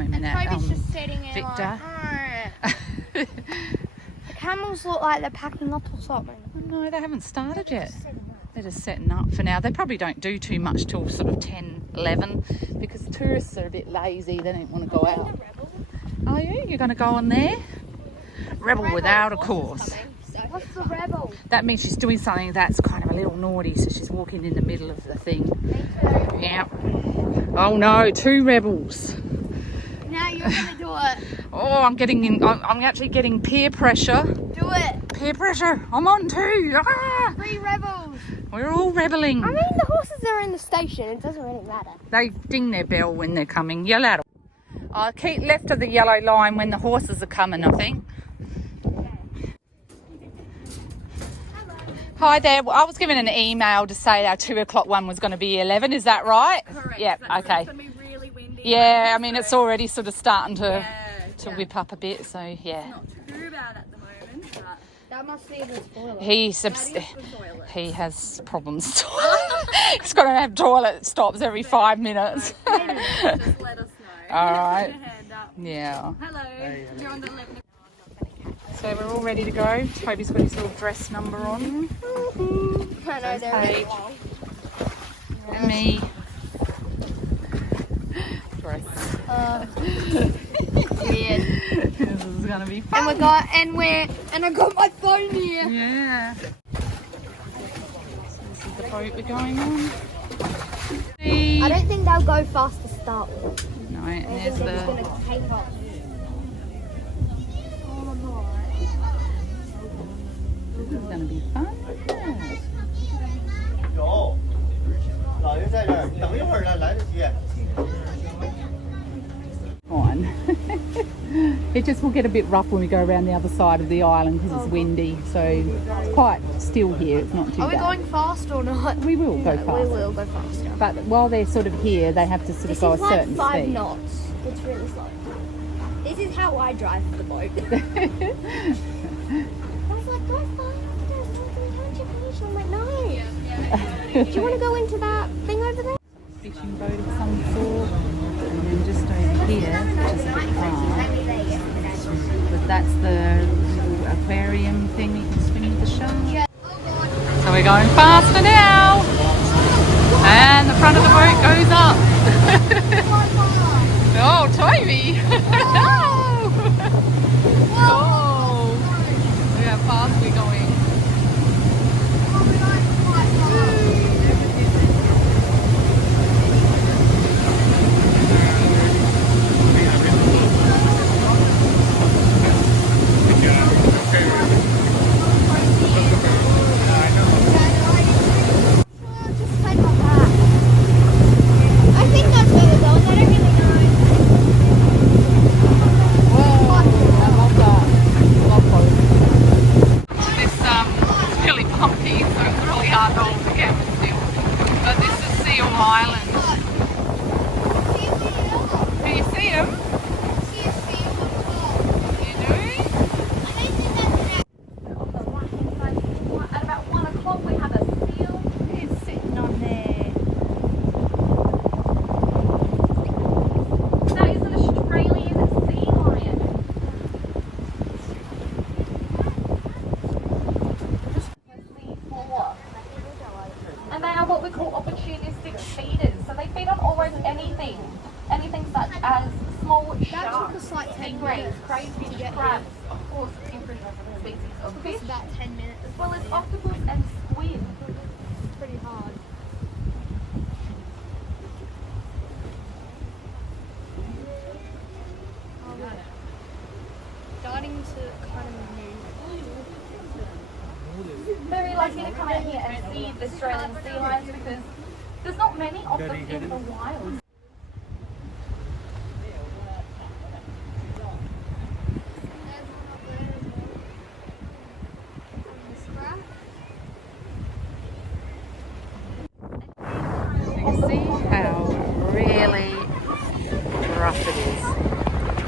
home in that Toby's just sitting there Victor. like, the camels look like they're packing up or something. No, they haven't started yet. They're just setting up for now. They probably don't do too much till sort of 10, 11 because tourists are a bit lazy. They don't want to go out. Are you? You're going to go on there? Rebel without a course. What's the rebel? That means she's doing something that's kind of a little naughty, so she's walking in the middle of the thing. Yeah. Oh no, 2 rebels. Now you're gonna do it. Oh, I'm actually getting peer pressure. Do it. Peer pressure. I'm on 2. Ah! 3 rebels. We're all rebelling. I mean, the horses are in the station. It doesn't really matter. They ding their bell when they're coming. Yell at them. I'll keep left of the yellow line when the horses are coming, I think. Hi there. Well, I was given an email to say our 2 o'clock one was going to be 11. Is that right? Correct. Yeah. Okay. It's going to be really windy. Yeah. I mean, it's already sort of starting to whip up a bit. So yeah. Not too bad at the moment, but That must be the toilet. He has problems. He's got to have toilet stops every 5 minutes. just let us know. All right. Hand up. Yeah. Hello. You're on the 11. So we're all ready to go. Toby's got his little dress number on. I know they're really Paige. long. And me. Dress. Weird. This is gonna be fun. And I got my phone here. Yeah. So this is the boat we're going on. I don't think they'll go fast to start with. No, and I there's think they're just the. gonna take off. This is gonna be fun. 有，老爷在这儿，等一会儿呢，来得及。 On. It just will get a bit rough when we go around the other side of the island because it's windy. So it's quite still here. It's not too Are we bad. going fast or not? We will go We faster. will go faster. But while they're sort of here, they have to sort of This go a is like certain 5 speed. knots. It's really slow. This is how I drive the boat. I was like, go faster. Something touch your beach. I'm like, no. Do you want to go into that thing over there? Fishing boat of some sort. And then just over here, which is a bit far, but that's the little aquarium thing you can swim with the shark. So we're going faster now. And the front of the boat goes up. Oh, Toby! Oh! Look how fast we're going. I think that's where we're going. I don't really know. It's really pumpy, so it's really hard to hold the camera still. But this is Seal Island. Do you see him? You do? At about 1 o'clock, we have a seal. He's sitting on there. That is an Australian sea lion. And they are what we call opportunistic feeders. So they feed on almost anything. Anything such as small sharks, stingrays, crayfish, crabs, of course, different species of fish, It's about 10 minutes. as well as octopus and squid. It's pretty hard. Starting to kind of move. Very lucky to come out here and see the Australian sea lions because there's not many of them in the wild. You can see how really rough it is.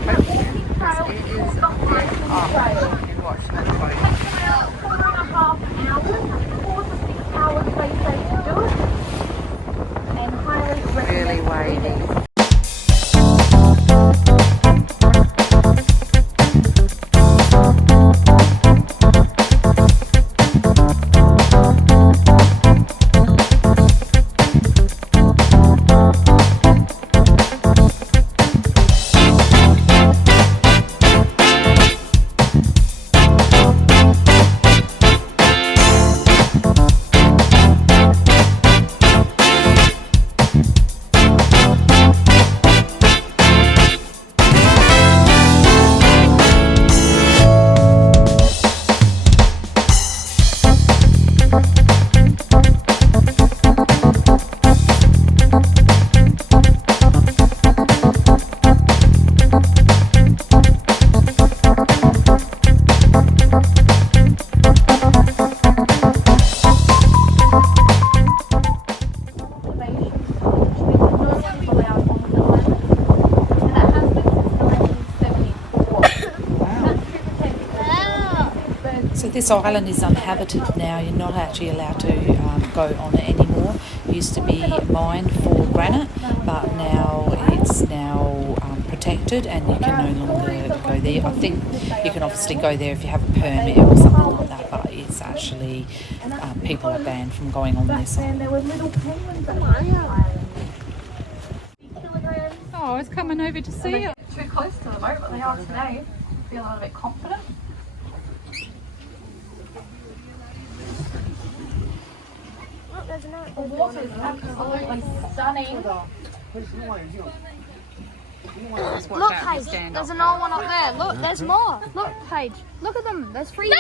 But it is you're watching that boat. About 4.5 hours, 4 to 6 hours they say to do it. And highly recommend Really wavy. this island is uninhabited now. You're not actually allowed to go on it anymore. It used to be mined for granite, but now it's protected and you can no longer go there. I think you can obviously go there if you have a permit or something like that, but it's actually people are banned from going on this island. There were little penguins on the island. Oh, it's coming over to see it. Too close to the boat, but they are today. Feel a little bit confident. Look, there's another. The water is absolutely stunning. Look, Paige, there's another one up there. Look, there's more. Look, Paige, look at them. There's 3 more.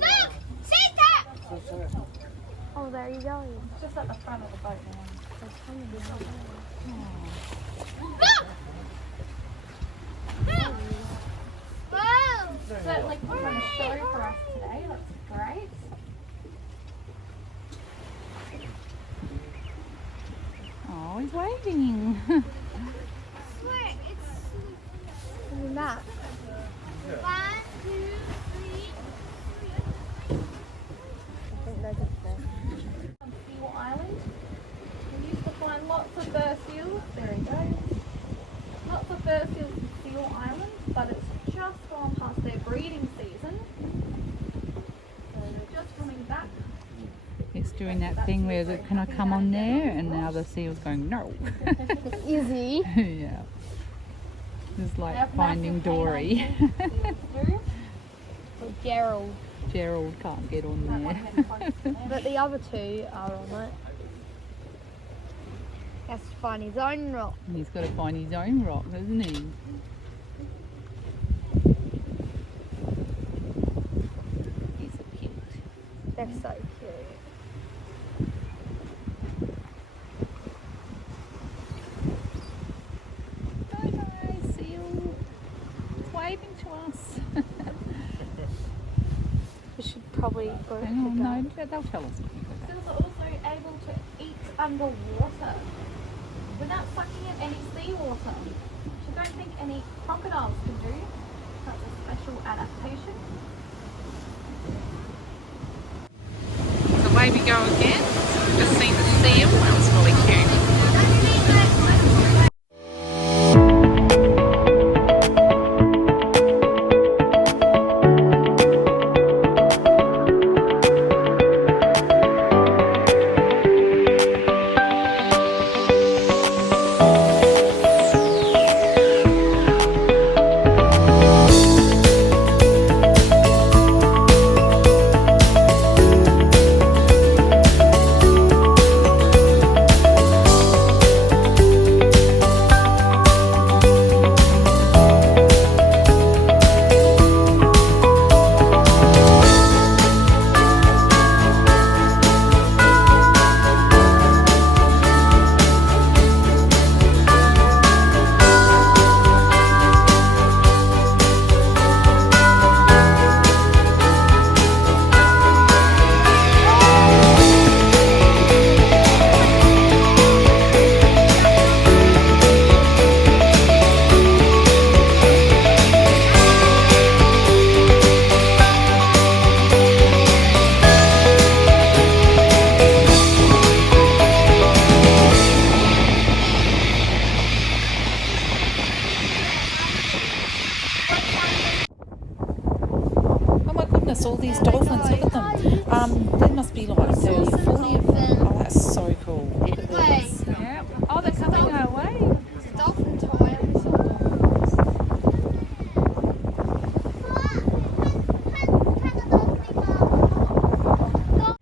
Look! See that? Oh, there you go. Just at the front of the boat now. Look! Whoa! Certainly put on a show for us today. That's great. Oh, he's waving. Look at that. 1, 2, 3. On Seal Island, we used to find lots of fur seals. There he goes. Lots of fur seals in Seal Island, but it's just gone past their breeding season. So they're just coming back. It's doing that thing where, can I come on there? And now the seal's going, no. Easy. Yeah. It's like Finding Dory. Gerald. Gerald can't get on there. But the other 2 are on it. He has to find his own rock. And he's got to find his own rock, hasn't he? He's so cute. They're so cute. Bye-bye, seal. It's waving to us. We should probably go Hang on, no, they'll tell us. Seals are also able to eat underwater without sucking in any seawater, which I don't think any crocodiles can do. That's a special adaptation. So away we go again. Just seen the seal. That was really cute. All these dolphins, look at them. There must be like 30 or 40 of them. Oh, that's so cool. Look at this. Yeah. Oh, they're coming our way. It's a dolphin toy.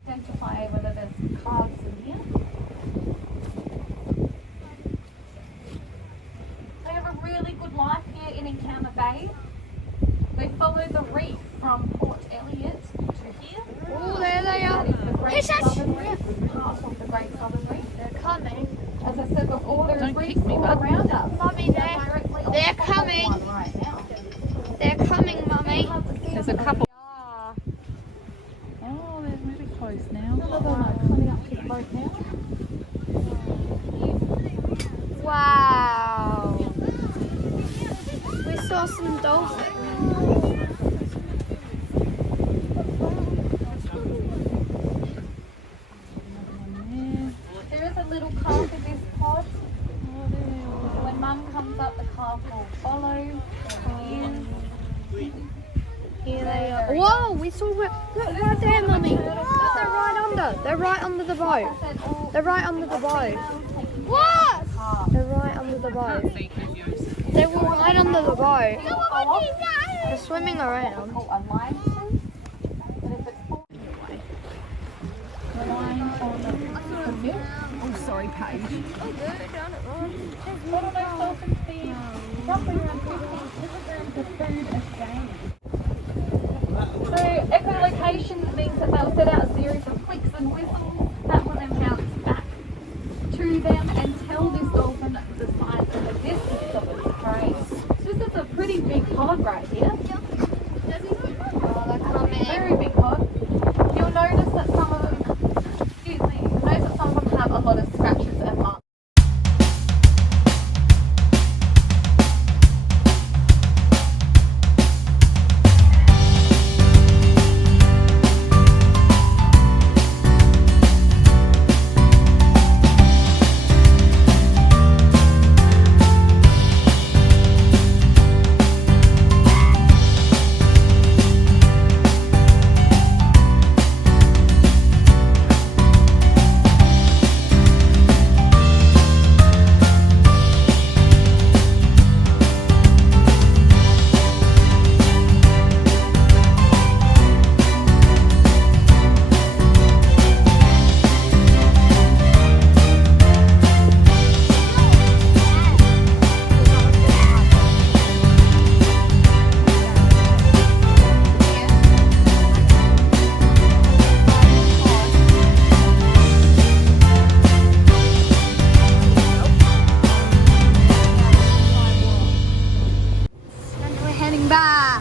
Identify whether there's calves in here. They have a really good life here in Encounter Bay. They follow the reef from Port Elliot to here. Oh, there they are. That is the Great Yes, yes. Southern Reef, part of the Great Southern Reef. They're coming. As I said before, there is Don't reefs kick me, all bud. around us. Mummy, We are directly on they're top of coming. one right now. They're coming, Mummy. There's a couple. Ah. Oh, they're really close now. Some of them are coming up to the boat now. Wow. We saw some dolphins. Here they are. Whoa, we saw it. Look right there, Mummy. Look, they're right under. They're right under the boat. They're right under the boat. What? They're right under the boat. They were right under the boat. They're swimming around. Oh, sorry, Paige. So echolocation means that they'll set out a series of clicks and whistles that will then bounce back to them and tell this dolphin the size and the distance of its prey. So this is a pretty big pod right here. Very big pod. You'll notice that some of them, excuse me, you'll notice that some of them have a lot of scratches and marks.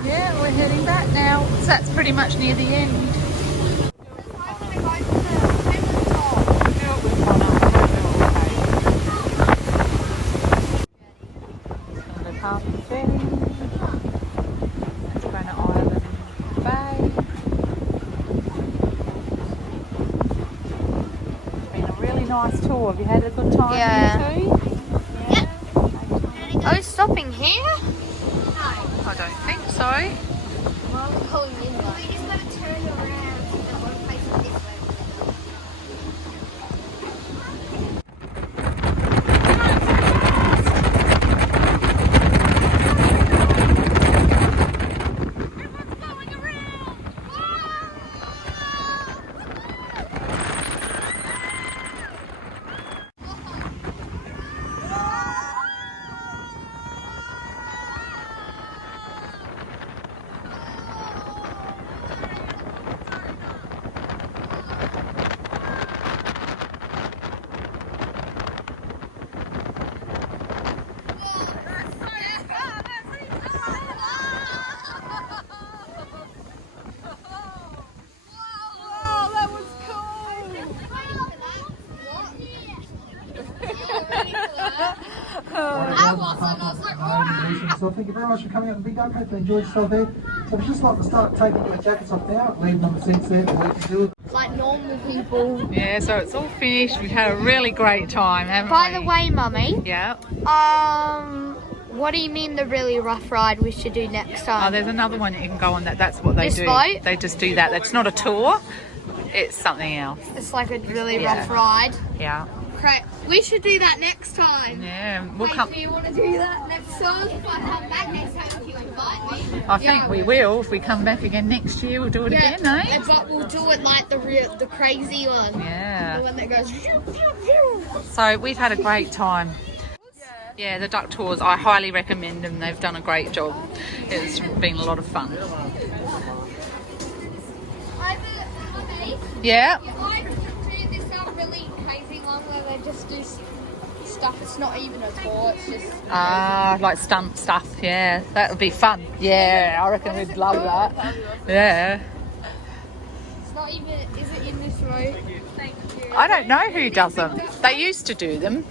Yeah, we're heading back now. So that's pretty much near the end. Nice tour. Have you had a good time? Yeah. You too? Yeah. Are we stopping here? I don't think so. Well, we just got to turn around and one face this way. So thank you very much for coming out and big up. Hope you enjoyed yourself there. So we'd just like to start taking your jackets off now, leaving them the seats there for what you do. Like normal people. Yeah, so it's all finished. We've had a really great time, haven't we? By the way, Mummy. Yeah. What do you mean the really rough ride we should do next Oh, time? there's another one that you can go on. That's what they This do. boat? They just do that. It's not a tour. It's something else. It's like a really Yeah. rough ride. Yeah. Correct. We should do that next time. Yeah. We'll Hey, come. do you want to do that next time? If I come back next time, if you invite me. I think we will. If we come back again next year, we'll do it again, eh? But we'll do it like the crazy one. Yeah. The one that goes. So we've had a great time. Yeah, the duck tours, I highly recommend them. They've done a great job. It's been a lot of fun. Yeah. I do this out really crazy long where they just do stuff. It's not even a tour. It's just. Like stunt stuff. Yeah, that would be fun. Yeah, I reckon we'd love that. Yeah. It's not even. Is it in this road? Thank you. I don't know who does them. They used to do them.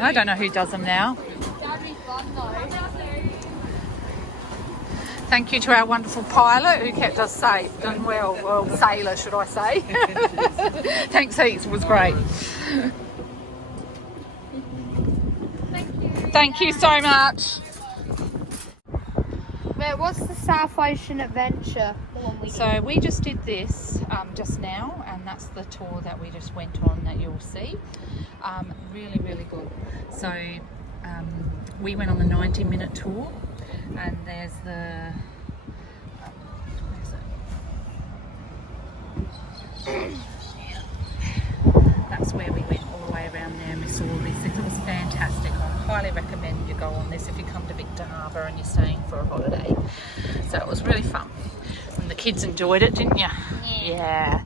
I don't know who does them now. That'd be fun though. Thank you to our wonderful pilot who kept us safe and well, sailor should I say. Thanks heaps, it was great. Thank you. Thank you so much. Wait, what's the South Ocean Adventure? So we just did this just now, and that's the tour that we just went on that you'll see. Really, really good. So we went on the 90-minute tour, and there's the that's where we went all the way around there, and we saw this. It was fantastic. I highly recommend you go on this if you come to Victor Harbour and you're staying for a holiday. So it was really fun, and the kids enjoyed it, didn't you? Yeah.